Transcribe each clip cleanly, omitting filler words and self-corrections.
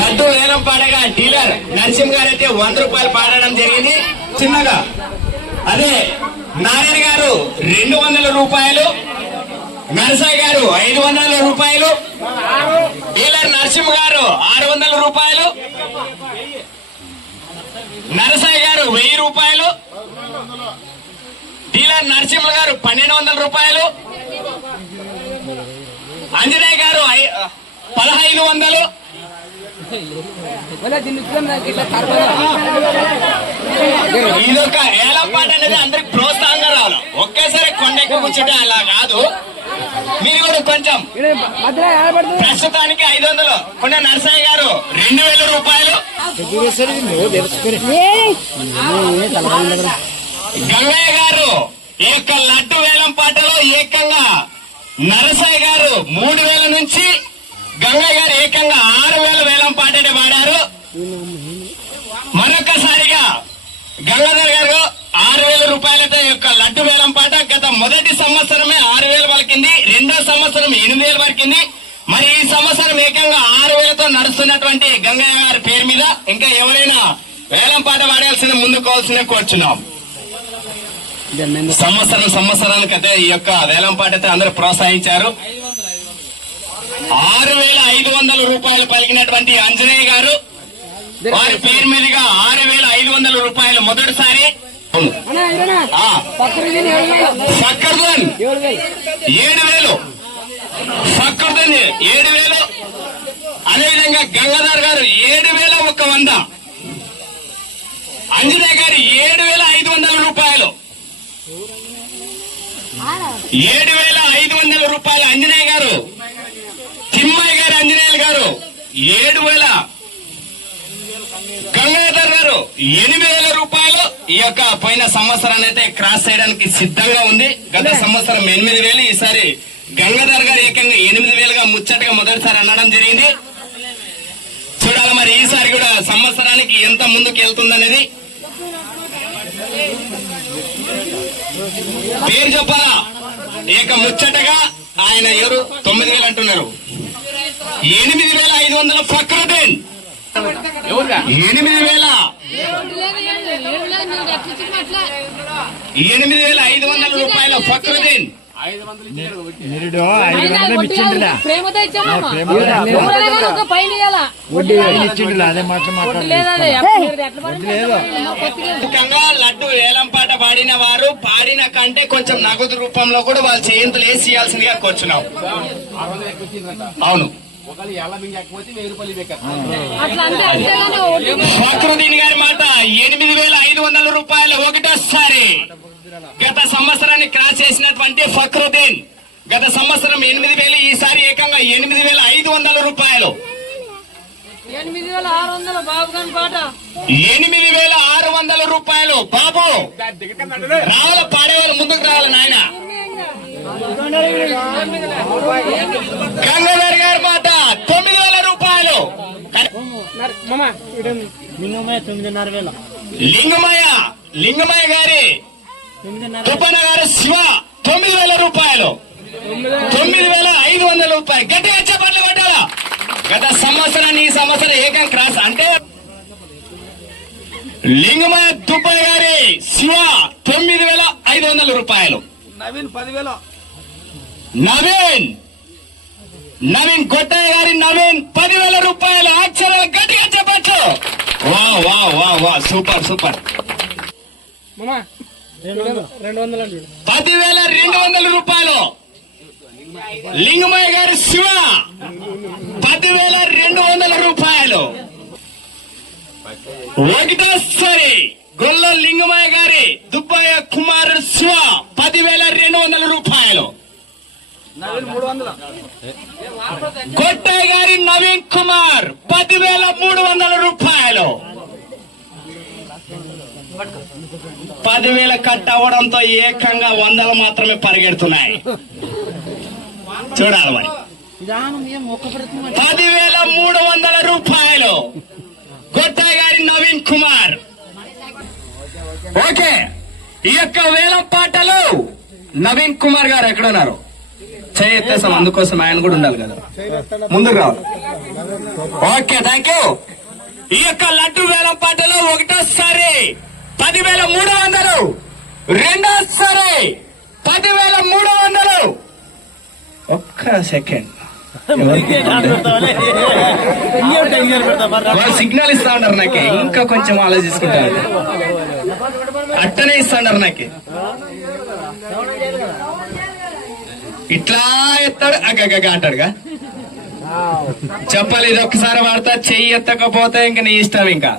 లడ్డు వేలం పాడగా డీలర్ నరసింహ గారు అయితే 100 రూపాయలు పాడడం జరిగింది చిన్నగా. అదే నారాయణ గారు 200 రూపాయలు, నరసాయి గారు 500 రూపాయలు, డీలర్ నరసింహ గారు 600 రూపాయలు, నరసాయి గారు 1000 రూపాయలు, డీలర్ నరసింహ గారు 1200 రూపాయలు, అంజనేయ గారు 1500. ఇదొక ఏలం పాట అనేది అందరికి ప్రోత్సాహంగా రావాలి. ఒకేసారి కొండెక్కి కూర్చుంటే అలా కాదు. మీరు కూడా కొంచెం ప్రస్తుతానికి 500. కొండ నరసాయి గారు 2000 రూపాయలు, గంగయ్య గారు ఈ యొక్క లడ్డు వేలం పాటలో ఏకంగా నరసాయి గారు 3000 నుంచి గంగయ్య గారు ఏకంగా 6000 వేలం పాటనే పాడారు. మరొకసారిగా గంగాధర్ గారు 6000 రూపాయలతో యొక్క లడ్డు వేలం పాట గత మొదటి సంవత్సరమే 6000 పలికింది, రెండో సంవత్సరం 8000 పలికింది. మరి ఈ సంవత్సరం ఏకంగా 6000తో నడుస్తున్నటువంటి గంగయ్య గారి పేరు మీద ఇంకా ఎవరైనా వేలం పాట పాడాల్సిన ముందుకోవాల్సిన కోరుచున్నాం. సంవత్సరానికైతే ఈ యొక్క వేలం పాట అయితే అందరూ ప్రోత్సహించారు. 6500 రూపాయలు పలికినటువంటి అంజనేయ గారు వారి పేరు మీదుగా 6500 రూపాయలు మొదటిసారి. ఫక్రుద్దీన్ 7000, ఫక్రుద్దీన్ 7000, అదేవిధంగా గంగాధర్ గారు 7100, అంజనేయ గారు 7500 రూపాయలు, 7500 రూపాయలు అంజనేయ గారు, తిమ్మయ్య గారు అంజనేయులు గారు 7000, గంగాధర్ గారు 8000 రూపాయలు. ఈ యొక్క పోయిన సంవత్సరాన్ని అయితే క్రాస్ చేయడానికి సిద్ధంగా ఉంది. గత సంవత్సరం 8000, ఈసారి గంగాధర్ గారు ఏకంగా 8000గా ముచ్చటగా మొదటిసారి అనడం జరిగింది. చూడాలి మరి ఈసారి కూడా సంవత్సరానికి ఎంత ముందుకు వెళ్తుందనేది. పేరు చెప్పాలా ఏక ముచ్చటగా ఆయన ఎవరు 9000 అంటున్నారు. 8500 ఫక్రుద్దీన్, 8500 రూపాయల ఫక్రుద్దీన్. లడ్డు వేలం పాట పాడిన వారు పాడిన కంటే కొంచెం నగదు రూపంలో కూడా వాళ్ళు చేయింతలు వేసి ఇవ్వాల్సిందిగా కూర్చున్నాం. అవును, ఫక్రుద్దీన్ గారి మాట 8500 రూపాయలు ఒకటోసారి. గత సంవత్సరాన్ని క్రాస్ చేసినటువంటి ఫక్రుద్దీన్ గత సంవత్సరం 8000, ఈసారి ఏకంగా 8500 రూపాయలు. 8600 రూపాయలు. బాబు రావాలి, పాడేవాళ్ళు ముందుకు రావాలి నాయన. గంగాధర్ గారి మాట 9000 రూపాయలు. లింగమయ్య గారి తుప్పన్న గారు శివ 9000 రూపాయలు, 9500 రూపాయలు. గట్టిగా చెప్పట్లు పట్టాలా. గత సంవత్సరాన్ని ఈ సంవత్సరం ఏకం క్రాస్ అంటే లింగమయ్య తుప్పయ్య గారి శివ 9500 రూపాయలు. నవీన్ గొట్టయ్య గారి 10,000 రూపాయలు. అక్షరాలు గట్టిగా చెప్పచ్చు. వా వా వా వా సూపర్ సూపర్. 10,200 రూపాయలు. లింగమయ్య గారి శివ 10,200 రూపాయలు. ఒకటోసారి గొల్ల లింగమయ్య గారి దుబ్బయ్య కుమార్ శివ 10,200 రూపాయలు. గొట్టయ్య గారి నవీన్ కుమార్ 10,300 రూపాయలు. 10,000 కట్ అవ్వడంతో ఏకంగా 100 మాత్రమే పరిగెడుతున్నాయి. చూడాలి మరి. 10,300 రూపాయలు గొట్టయ్య గారి నవీన్ కుమార్. ఓకే, ఈ యొక్క వేలం పాటలు నవీన్ కుమార్ గారు ఎక్కడున్నారు? చేయెత్తేసాం, అందుకోసం ఆయన కూడా ఉండాలి కదా, ముందుకు రావాలి. Okay, thank you. ఈ యొక్క లడ్డు వేలం పాటలో ఒకటోసారి 10,300, రెండోసారి 10,300. ఒక్క సెకండ్ వాళ్ళు సిగ్నల్ ఇస్తా ఉన్నారు నాకే, ఇంకా కొంచెం ఆలోచించుకుంటారు, అట్టనే ఇస్తా ఉన్నారు నాకే. ఇట్లా ఎత్తాడు అగ్గగ అంటాడుగా, చెప్పాలి ఇది ఒక్కసారి వాడతా, చెయ్యి ఎత్తకపోతే ఇంకా నీ ఇష్టం. ఇంకా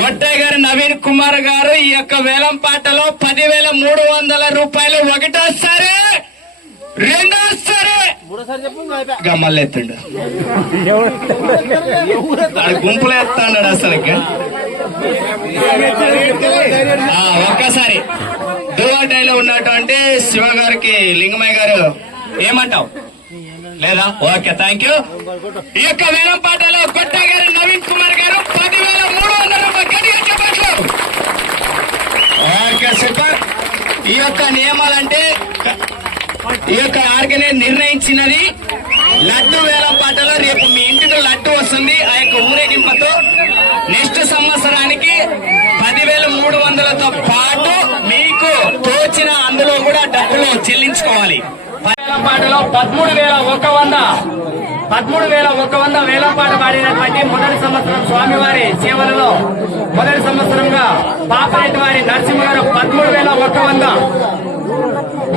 గొట్టయ్య గారు నవీన్ కుమార్ గారు ఈ యొక్క వేలం పాటలో 10,300 రూపాయలు ఒకటోసారి, రెండోసారి మళ్ళీ ఎత్తుండు, గుంపులో ఎత్తాడు అసలు. ఒక్కసారి దువాటైలో ఉన్నటువంటి శివ గారికి లింగమయ్య గారు ఏమంటావు లేదా? Okay, thank you. ఈ యొక్క వేలం పాటలో గొట్టయ్య గారు నవీన్ కుమార్ గారు 10,300 రూపాయలు. Okay, super. ఈ యొక్క నియమాలంటే ఈ యొక్క ఆర్గనైజ్ నిర్ణయించినది లడ్డు వేలం పాటలో రేపు మీ ఇంటికి లడ్డు వస్తుంది. ఆ యొక్క ఊరేగింపుతో నెక్స్ట్ సంవత్సరానికి 10,300తో పాటు మీకు తోచిన అందులో కూడా డబ్బులు చెల్లించుకోవాలి. వేలం పాటలో 13,100 వేలం పాట పాడినటువంటి మొదటి సంవత్సరం స్వామివారి సేవలలో మొదటి సంవత్సరంగా పాపరెడ్డి వారి నరసింహ గారు 13,100.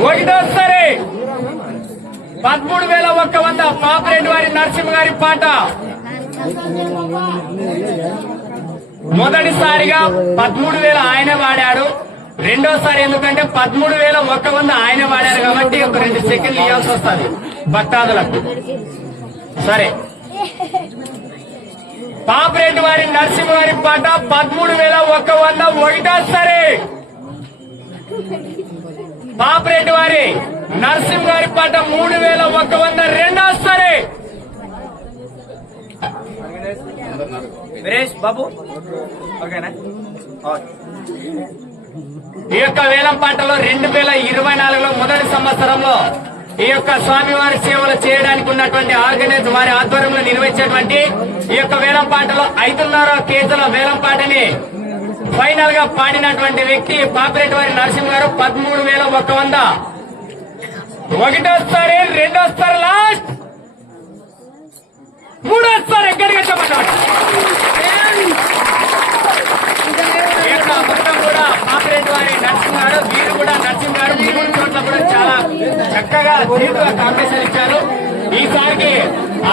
ఒకటోసారి 13,100 పాపరెడ్డి వారి నరసింహ గారి పాట. మొదటిసారిగా 13,000 ఆయన వాడాడు, రెండోసారి ఎందుకంటే 13,100 ఆయన వాడారు కాబట్టి ఒక 2 సెకండ్లు ఇవ్వాల్సి వస్తుంది భక్తాదులకు. సరే, పాపరెడ్డి వారి నరసింహ గారి పాట 13,100 ఒకటోసారి. పాపరెడ్డి వారి నరసింహ గారి పాట 3,100 రెండోసారి. వీరేష్ బాబు ఓకేనా? ఈ యొక్క వేలం పాటలో 2024లో మొదటి సంవత్సరంలో ఈ యొక్క స్వామివారి సేవలు చేయడానికి ఉన్నటువంటి ఆర్గనైజ్ వారి ఆధ్వర్యంలో నిర్వహించేటువంటి ఈ యొక్క వేలం పాటలో 5.5 కేజీల వేలం పాటని ఫైనల్ గా పాడినటువంటి వ్యక్తి పాపిరెడ్డి వారి నరసింహ గారు 13,100. ఒకటోసారి, రెండోసారి, లాస్ట్ మూడోసారి ఎక్కడికి చెప్పండి. మొత్తం కూడా పాపిరెడ్డి వారి నరసింహ గారు, వీరు కూడా నరసింహ గారు 3 చోట్ల కూడా చాలా చక్కగా తీరుగా కాంపిటీషన్ ఇచ్చారు. ఈసారికి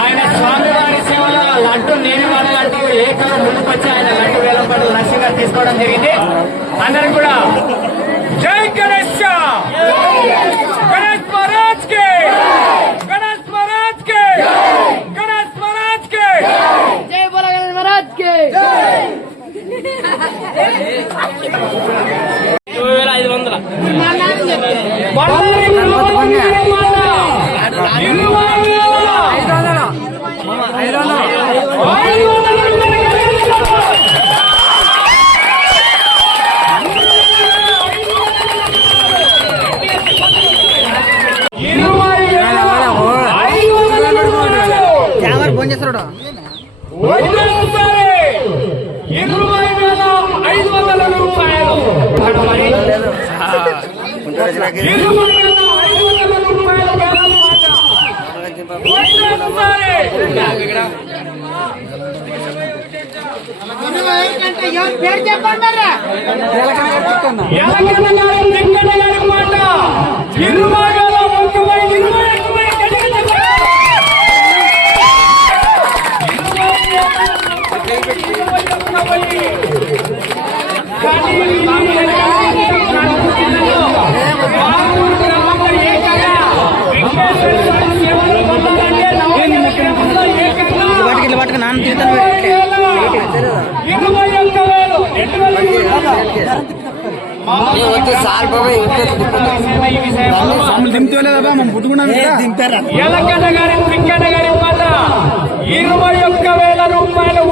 ఆయన స్వామివారి సేవలో లడ్డు నేను వాడాలంటూ ఏకలు ముందుకొచ్చి ఆయన లడ్డు వేలం పాటలు నరసింహ గారు తీసుకోవడం జరిగింది. అందరూ కూడా జై గణేష్, గణేష్ మహారాజ్ కి, గణేష్ మహారాజ్ కి, గణేష్ మహారాజ్ కి జై, బోలో గణేష్ మహారాజ్ కి. 2,500 ఫోన్ చేస్తాడు. 20,500 రూపాయలు. 20,500 రూపాయలు పేరు చెప్పండి. మాట 20,000 వాటికి నాన్న తీర్థం సార్ బాబాయ్ దింపుతలేదా దింపారా? ఎలకన్న గారి వెంకన్న గారి మాట 21,000 రూపాయలు.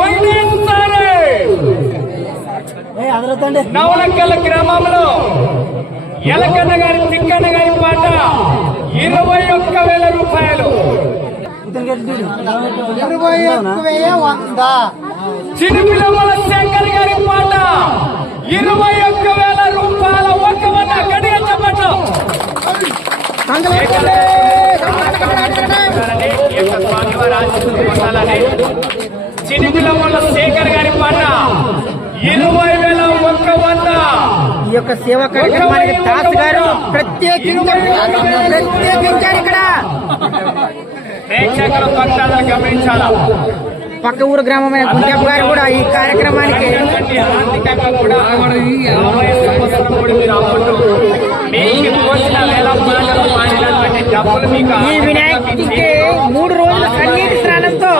నవలంకల గ్రామంలో ఎలకన్న గారి తిక్కన్న గారి పాట 21,000 రూపాయలు. చిరుపిల్లల శంకర్ గారి పాట 21,000 రూపాయల. ఒక్క వద్ద గడిగా చెప్పట్లు చిరుపిల్లల శేఖర్ గారి పాట 20,000. ఒక్క వద్ద ఈ యొక్క సేవా కార్యక్రమానికి దాస్ గారు ప్రత్యేకించారు ఇక్కడ. ప్రేక్షకుల పక్షాలను గమనించాలా. పక్క ఊరు గ్రామమైన గుండెప్ప గారు కూడా ఈ కార్యక్రమానికి ఆర్థికంగా కూడా మీకు తోచిన వేల మాటలు మాడినటువంటి డబ్బులు మీకు ఈ వినాయకుడికి 3 రోజుల కన్నీటి స్నానంతో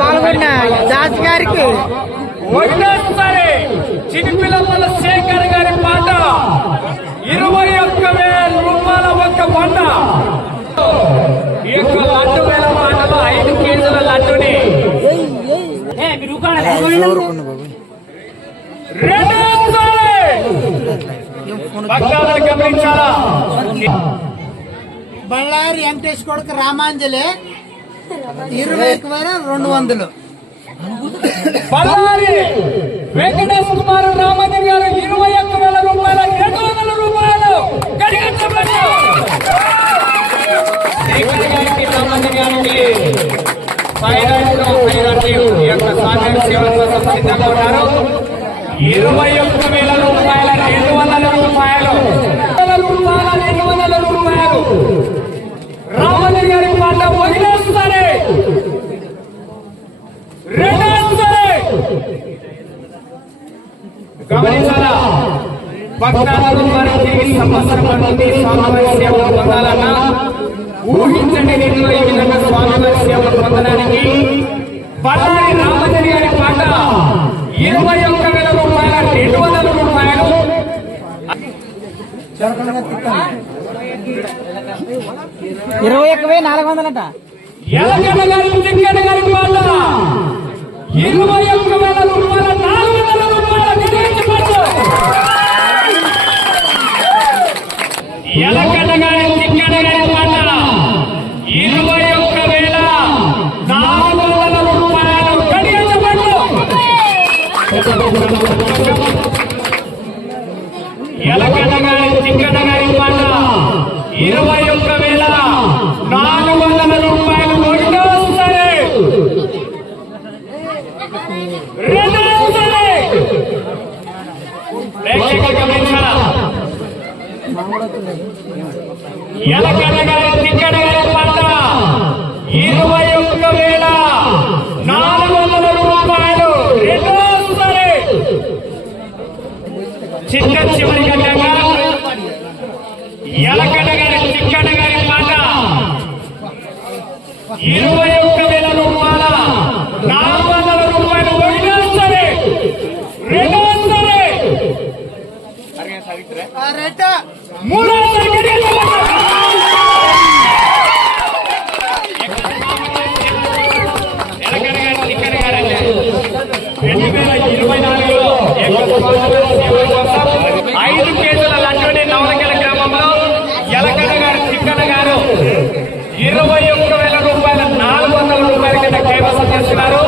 పాల్గొన్న దాస్ గారికి ఒకటేసారి చిన్నపిల్లల శేఖర్ గారి పాట 21,000 రూపాయల. ఒక్క పంట ఈ యొక్క లడ్డు వేల పాటలో 5 కేజీల లడ్డుని రెండోసారి భక్తాలను గమనించాలా. బళ్ళారి వెంకటేష్ కొడుకు రామాంజలి 21,200. బళ్ళారి వెంకటేష్ కుమార్ రామాంజలి గారు 21,000 రూపాయల. 200 రూపాయలు గడిగించబడ్డారు. శేఖర్ గారికి రామాంజలి గారికి ఈ యొక్క సాగర సేవ కోసం సిద్ధంగా ఉన్నారు. 21,000 రూపాయల. 200 రూపాయలు. 200 రూపాయలు. రామాంజలి గారి పాట వదిలేస్తారే. రెండోసారి గమనించాలా. భక్తాలను వారి తిరిగి సంవత్సరం పడుతుంది స్వామివారి సేవలు పొందాలన్నా ఊహించండి. రీతిలో ఈ విధంగా స్వామివారి సేవలు పొందడానికి బళ్ళారి రామాంజలి గారి పాట 21,000 రూపాయల. 200 రూపాయలు. 21,400 ఎలకన్న గారి తిక్కన్న గారి పాట 21,000 రూపాయల. 400 రూపాయల గడిగించబడ్డారు. ఎలకన్న గారి తిక్కన్న గారి పాట 21,400 రూపాయలు గడిగించబడ్డారు. ఎలకన్న గారి తిక్కన్న గారి పాట 21,400 రూపాయలు. ఒకటోసారి రెండోసారి ప్రేక్షకులు గమనించాలా. ఎలకన్న గారి తిక్కన్న గారి పాట 21,400 రూపాయలు. రెండోసారి చిన్న చివరి గంటగా ఎలకన్న గారి తిక్కన్న గారి పాట 21,000 రూపాయల. 400 రూపాయలు. ఒకటోసారి రెండోసారి మూడోసారి ఎలకన్న గారి తిక్కన్న గారు 2024లో 5 కేజీల లడ్డూని నవలంకల గ్రామంలో ఎలకన్న గారి తిక్కన్న గారు 21,000 రూపాయల. 400 రూపాయల కింద కైవసం చేస్తున్నారు.